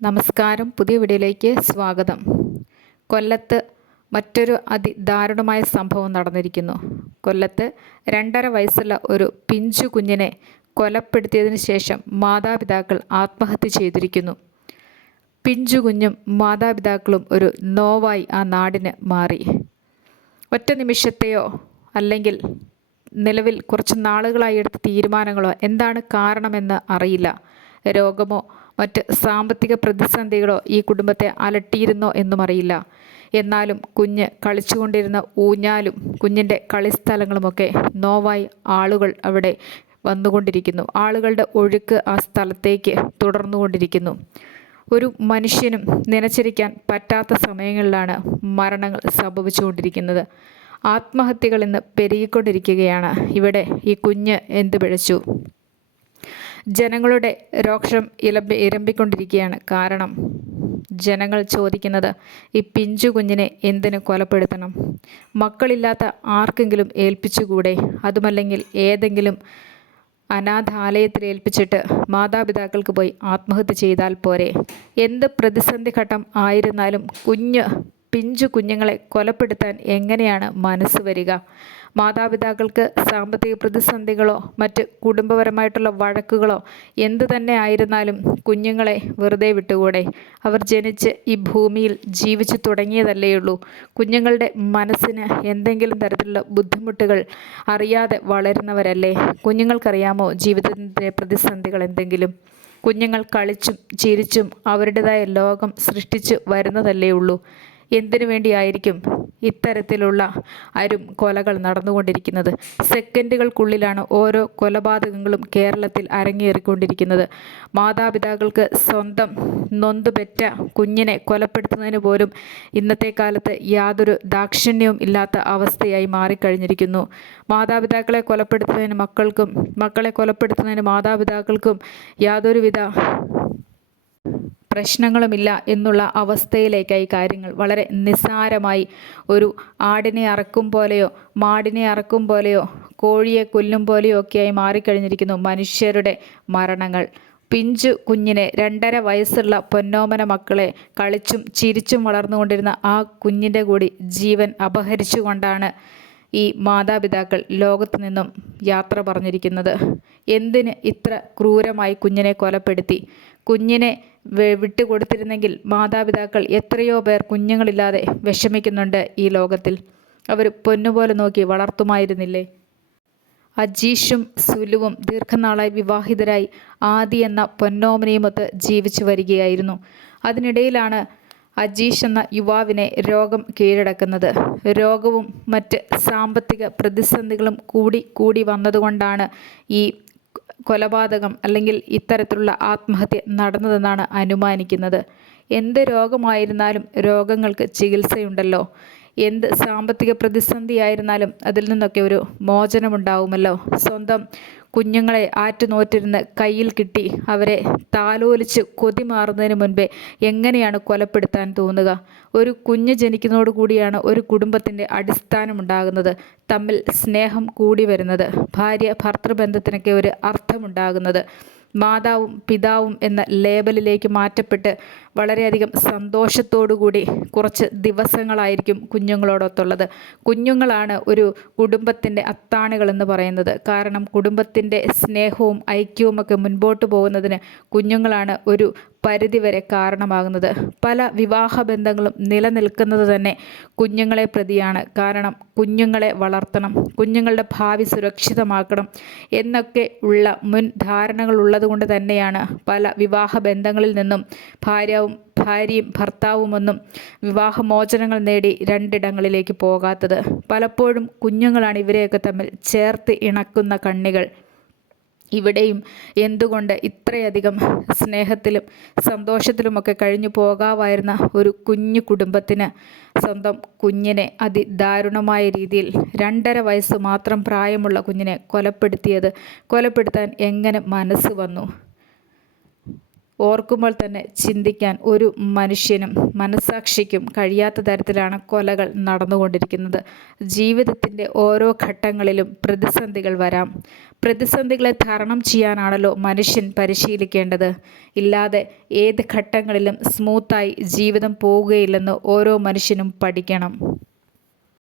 നമസ്കാരം. പുതിയ വീഡിയോയിലേക്ക് സ്വാഗതം. കൊല്ലത്ത് മറ്റൊരു അതിദാരുണമായ സംഭവം നടന്നിരിക്കുന്നു. കൊല്ലത്ത് രണ്ടര വയസ്സുള്ള ഒരു പിഞ്ചു കുഞ്ഞിനെ കൊലപ്പെടുത്തിയതിനു ശേഷം മാതാപിതാക്കൾ ആത്മഹത്യ ചെയ്തിരിക്കുന്നു. പിഞ്ചു കുഞ്ഞും മാതാപിതാക്കളും ഒരു നോവായി ആ നാടിന് മാറി. ഒറ്റ നിമിഷത്തെയോ അല്ലെങ്കിൽ നിലവിൽ കുറച്ച് നാളുകളായി എടുത്ത തീരുമാനങ്ങളോ എന്താണ് കാരണമെന്ന് അറിയില്ല. രോഗമോ മറ്റ് സാമ്പത്തിക പ്രതിസന്ധികളോ ഈ കുടുംബത്തെ അലട്ടിയിരുന്നോ എന്നും അറിയില്ല എന്നാലും കുഞ്ഞ് കളിച്ചുകൊണ്ടിരുന്ന ഊഞ്ഞാലും കുഞ്ഞിന്റെ കളിസ്ഥലങ്ങളുമൊക്കെ നോവായി ആളുകൾ അവിടെ വന്നുകൊണ്ടിരിക്കുന്നു. ആളുകളുടെ ഒഴുക്ക് ആ സ്ഥലത്തേക്ക് തുടർന്നുകൊണ്ടിരിക്കുന്നു. ഒരു മനുഷ്യനും നനച്ചിരിക്കാൻ പറ്റാത്ത സമയങ്ങളിലാണ് മരണങ്ങൾ സംഭവിച്ചുകൊണ്ടിരിക്കുന്നത്. ആത്മഹത്യകൾ ഇന്ന് പെരുകിക്കൊണ്ടിരിക്കുകയാണ്. ഇവിടെ ഈ കുഞ്ഞ് എന്ത് പിഴച്ചു? ജനങ്ങളുടെ രോക്ഷം ഇലമ്പി ഇരമ്പിക്കൊണ്ടിരിക്കുകയാണ് കാരണം ജനങ്ങൾ ചോദിക്കുന്നത് ഈ പിഞ്ചു കുഞ്ഞിനെ എന്തിനു കൊലപ്പെടുത്തണം? മക്കളില്ലാത്ത ആർക്കെങ്കിലും ഏൽപ്പിച്ചുകൂടെ? അതുമല്ലെങ്കിൽ ഏതെങ്കിലും അനാഥാലയത്തിൽ ഏൽപ്പിച്ചിട്ട് മാതാപിതാക്കൾക്ക് പോയി ആത്മഹത്യ ചെയ്താൽ പോരെ? എന്ത് പ്രതിസന്ധി ഘട്ടം ആയിരുന്നാലും കുഞ്ഞ് പിഞ്ചു കുഞ്ഞുങ്ങളെ കൊലപ്പെടുത്താൻ എങ്ങനെയാണ് മനസ്സ് വരിക? മാതാപിതാക്കൾക്ക് സാമ്പത്തിക പ്രതിസന്ധികളോ മറ്റ് കുടുംബപരമായിട്ടുള്ള വഴക്കുകളോ എന്തു തന്നെ ആയിരുന്നാലും കുഞ്ഞുങ്ങളെ വെറുതെ വിട്ടുകൂടെ? അവർ ജനിച്ച് ഈ ഭൂമിയിൽ ജീവിച്ചു തുടങ്ങിയതല്ലേയുള്ളൂ. കുഞ്ഞുങ്ങളുടെ മനസ്സിന് എന്തെങ്കിലും തരത്തിലുള്ള ബുദ്ധിമുട്ടുകൾ അറിയാതെ വളരുന്നവരല്ലേ? കുഞ്ഞുങ്ങൾക്കറിയാമോ ജീവിതത്തിന്റെ പ്രതിസന്ധികൾ എന്തെങ്കിലും? കുഞ്ഞുങ്ങൾ കളിച്ചും ചിരിച്ചും അവരുടേതായ ലോകം സൃഷ്ടിച്ചു വരുന്നതല്ലേ ഉള്ളൂ എന്തിനു വേണ്ടിയായിരിക്കും ഇത്തരത്തിലുള്ള അരും കൊലകൾ നടന്നുകൊണ്ടിരിക്കുന്നത്? സെക്കൻഡുകൾക്കുള്ളിലാണ് ഓരോ കൊലപാതകങ്ങളും കേരളത്തിൽ അരങ്ങേറിക്കൊണ്ടിരിക്കുന്നത്. മാതാപിതാക്കൾക്ക് സ്വന്തം നൊന്തുപെറ്റ കുഞ്ഞിനെ കൊലപ്പെടുത്തുന്നതിന് പോലും ഇന്നത്തെ കാലത്ത് യാതൊരു ദാക്ഷിണ്യവും ഇല്ലാത്ത അവസ്ഥയായി മാറിക്കഴിഞ്ഞിരിക്കുന്നു. മാതാപിതാക്കളെ കൊലപ്പെടുത്തുന്നതിന് മക്കൾക്കും മക്കളെ കൊലപ്പെടുത്തുന്നതിന് മാതാപിതാക്കൾക്കും യാതൊരുവിധ പ്രശ്നങ്ങളുമില്ല എന്നുള്ള അവസ്ഥയിലേക്കായി കാര്യങ്ങൾ വളരെ നിസ്സാരമായി ഒരു ആടിനെ അറക്കും പോലെയോ മാടിനെ അറക്കും പോലെയോ കോഴിയെ കൊല്ലും പോലെയോ ഒക്കെയായി മാറിക്കഴിഞ്ഞിരിക്കുന്നു മനുഷ്യരുടെ മരണങ്ങൾ. പിഞ്ചു കുഞ്ഞിനെ രണ്ടര വയസ്സുള്ള പൊന്നോമന മക്കളെ കളിച്ചും ചിരിച്ചും വളർന്നുകൊണ്ടിരുന്ന ആ കുഞ്ഞിന്റെ കൂടി ജീവൻ അപഹരിച്ചുകൊണ്ടാണ് ഈ മാതാപിതാക്കൾ ലോകത്തു നിന്നും യാത്ര പറഞ്ഞിരിക്കുന്നത്. എന്തിന് ഇത്ര ക്രൂരമായി കുഞ്ഞിനെ കൊലപ്പെടുത്തി? കുഞ്ഞിനെ വിട്ടുകൊടുത്തിരുന്നെങ്കിൽ മാതാപിതാക്കൾ എത്രയോ പേർ കുഞ്ഞുങ്ങളില്ലാതെ വിഷമിക്കുന്നുണ്ട് ഈ ലോകത്തിൽ. അവർ പൊന്നുപോലെ നോക്കി വളർത്തുമായിരുന്നില്ലേ? അജീഷും സുലുവും ദീർഘനാളായി വിവാഹിതരായി ആദി എന്ന പൊന്നോമനയുമൊത്ത് ജീവിച്ചു വരികയായിരുന്നു. അതിനിടയിലാണ് അജീഷ് എന്ന യുവാവിനെ രോഗം കീഴടക്കുന്നത്. രോഗവും മറ്റ് സാമ്പത്തിക പ്രതിസന്ധികളും കൂടി കൂടി വന്നതുകൊണ്ടാണ് ഈ കൊലപാതകം അല്ലെങ്കിൽ ഇത്തരത്തിലുള്ള ആത്മഹത്യ നടന്നതെന്നാണ് അനുമാനിക്കുന്നത്. എന്ത് രോഗമായിരുന്നാലും രോഗങ്ങൾക്ക് ചികിത്സയുണ്ടല്ലോ. എന്ത് സാമ്പത്തിക പ്രതിസന്ധി പ്രതിസന്ധിയായിരുന്നാലും അതിൽ നിന്നൊക്കെ ഒരു മോചനമുണ്ടാവുമല്ലോ. സ്വന്തം കുഞ്ഞുങ്ങളെ ആറ്റുനോറ്റിരുന്ന് കയ്യിൽ കിട്ടി അവരെ താലോലിച്ച് കൊതി മാറുന്നതിന് മുൻപേ എങ്ങനെയാണ് കൊലപ്പെടുത്താൻ തോന്നുക? ഒരു കുഞ്ഞ് ജനിക്കുന്നതോടു കൂടിയാണ് ഒരു കുടുംബത്തിന്റെ അടിസ്ഥാനമുണ്ടാകുന്നത് തമ്മിൽ സ്നേഹം കൂടി വരുന്നത് ഭാര്യ ഭർത്തൃബന്ധത്തിനൊക്കെ ഒരു അർത്ഥമുണ്ടാകുന്നത്. മാതാവും പിതാവും എന്ന ലേബലിലേക്ക് മാറ്റപ്പെട്ട് വളരെയധികം സന്തോഷത്തോടുകൂടി കുറച്ച് ദിവസങ്ങളായിരിക്കും കുഞ്ഞുങ്ങളോടൊത്തുള്ളത്. കുഞ്ഞുങ്ങളാണ് ഒരു കുടുംബത്തിന്റെ അത്താണികളെന്ന് പറയുന്നത്. കാരണം കുടുംബത്തിന്റെ സ്നേഹവും ഐക്യവും ഒക്കെ മുൻപോട്ട് പോകുന്നതിന് കുഞ്ഞുങ്ങളാണ് ഒരു പരിധിവരെ കാരണമാകുന്നത്. പല വിവാഹ ബന്ധങ്ങളും നിലനിൽക്കുന്നത് തന്നെ കുഞ്ഞുങ്ങളെ പ്രതിയാണ്. കാരണം കുഞ്ഞുങ്ങളെ വളർത്തണം കുഞ്ഞുങ്ങളുടെ ഭാവി സുരക്ഷിതമാക്കണം എന്നൊക്കെ ഉള്ള മുൻ ധാരണകൾ ഉള്ളതുകൊണ്ട് തന്നെയാണ് പല വിവാഹ ബന്ധങ്ങളിൽ നിന്നും ഭാര്യവും ഭാര്യയും ഭർത്താവുമൊന്നും വിവാഹമോചനങ്ങൾ നേടി രണ്ടിടങ്ങളിലേക്ക് പോകാത്തത്. പലപ്പോഴും കുഞ്ഞുങ്ങളാണ് ഇവരെയൊക്കെ തമ്മിൽ ചേർത്ത് ഇണക്കുന്ന കണ്ണികൾ. ഇവിടെയും എന്തുകൊണ്ട് ഇത്രയധികം സ്നേഹത്തിലും സന്തോഷത്തിലുമൊക്കെ കഴിഞ്ഞു പോകാമായിരുന്ന ഒരു കുഞ്ഞു കുടുംബത്തിന് സ്വന്തം കുഞ്ഞിനെ അതിദാരുണമായ രീതിയിൽ രണ്ടര വയസ്സ് മാത്രം പ്രായമുള്ള കുഞ്ഞിനെ കൊലപ്പെടുത്തിയത് കൊലപ്പെടുത്താൻ എങ്ങനെ മനസ്സ് വന്നു? ഓർക്കുമ്പോൾ തന്നെ ചിന്തിക്കാൻ ഒരു മനുഷ്യനും മനസ്സാക്ഷിക്കും കഴിയാത്ത തരത്തിലാണ് കൊലകൾ നടന്നുകൊണ്ടിരിക്കുന്നത്. ജീവിതത്തിന്റെ ഓരോ ഘട്ടങ്ങളിലും പ്രതിസന്ധികൾ വരാം. പ്രതിസന്ധികളെ തരണം ചെയ്യാനാണല്ലോ മനുഷ്യൻ പരിശീലിക്കേണ്ടത്. ഇല്ലാതെ ഏത് ഘട്ടങ്ങളിലും സ്മൂത്തായി ജീവിതം പോവുകയില്ലെന്ന് ഓരോ മനുഷ്യനും പഠിക്കണം.